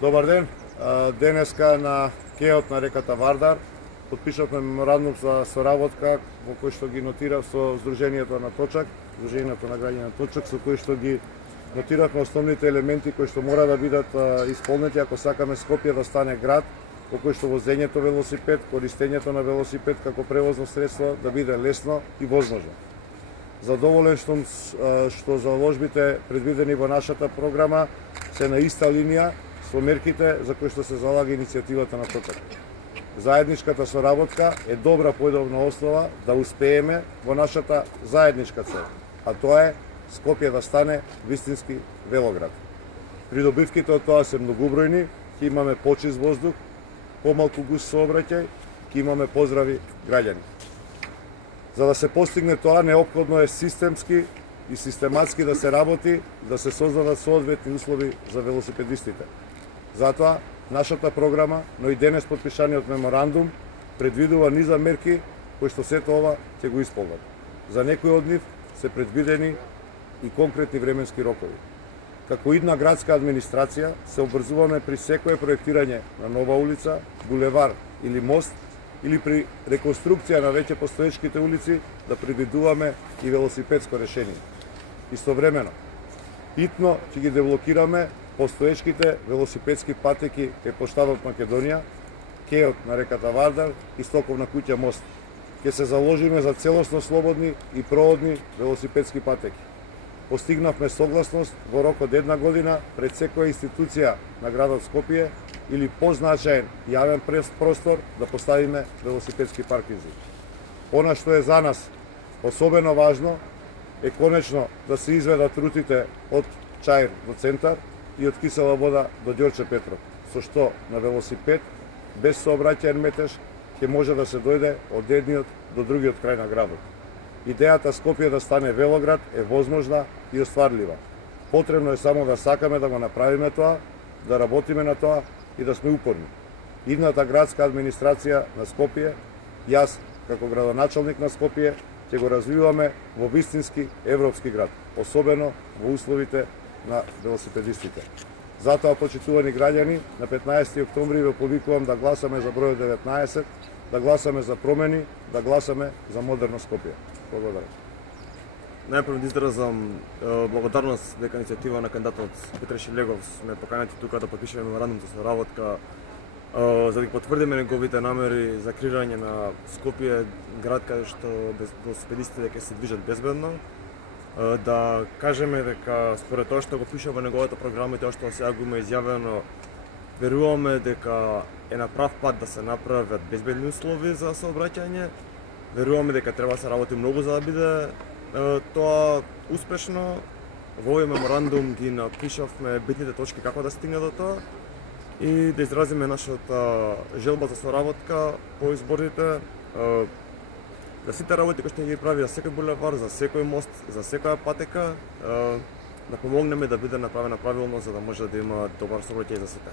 Добар ден. Денеска на кеот на реката Вардар потпишавме меморандум за соработка во кој што ги нотира со Сдруженијето на Точак, Сдруженијето на граѓани на Точак, со кој што ги нотиравме основните елементи кои што мора да бидат исполнети ако сакаме Скопје да стане град во кој што возењето велосипед, користењето на велосипед како превозно средство да биде лесно и возможно. Задоволен сум што заложбите предвидени во нашата програма се на иста линија со мерките за кои што се залага иницијативата на Точак. Заедничката соработка е добра појдовна основа да успееме во нашата заедничка цел, а тоа е Скопје да стане вистински велоград. Придобивките од тоа се многубројни, ќе имаме почист воздух, помалку густ сообраќај, ќе имаме поздрави граѓани. За да се постигне тоа, неопходно е системски и систематски да се работи, да се создадат соодветни услови за велосипедистите. Затоа, нашата програма, но и денес подпишаниот меморандум, предвидува низа мерки кои што сето ова ќе го исполнат. За некои од нив се предвидени и конкретни временски рокови. Како идна градска администрација се обрзуваме при секое проектирање на нова улица, булевар или мост, или при реконструкција на веќе постоечките улици да предвидуваме и велосипедско решение. Истовремено, итно ќе ги деблокираме постоечките велосипедски патеки кај поштадот Македонија, кеот на реката Вардар и Стоковна куќа мост. Ќе се заложиме за целосно слободни и проводни велосипедски патеки. Постигнавме согласност во рок од една година пред секоја институција на градот Скопје или позначаен јавен простор да поставиме велосипедски паркинзи. Она што е за нас особено важно е конечно да се изведат рутите од Чаир до центар и од Кисела вода до Ѓорче Петров, со што на велосипед без сообраќаен метеж ќе може да се дојде од едниот до другиот крај на градот. Идејата Скопје да стане велоград е возможна и остварлива. Потребно е само да сакаме да го направиме тоа, да работиме на тоа и да сме упорни. Идната градска администрација на Скопје, јас како градоначалник на Скопје, ќе го развиваме во вистински европски град, особено во условите на велосипедистите. Затоа, почитувани граѓани, на 15 октомври ве повикувам да гласаме за бројот 19, да гласаме за промени, да гласаме за модерно Скопје. Благодарам. Најпрво да изразам благодарност дека иницијатива на кандидатот Петре Шилегов сме поканети тука да подпишеме меморандум за соработка за да ги потврдиме неговите намери за креирање на Скопје, град каде што велосипедистите ќе се движат безбедно. Да кажеме дека според тоа што го пише во неговата програма и тоа што сега го има изјавено, веруваме дека е на прав пат да се направат безбедни услови за сообраќање. Веруваме дека треба да се работи многу за да биде тоа успешно. Во овој меморандум ги напишавме битните точки како да стигне до тоа и да изразиме нашата желба за соработка по изборите, да сите работи кои што ги прави за секој булевар, за секој мост, за секоја патека, да помогнеме да биде направена правилно за да може да има добар сообраќај за сите.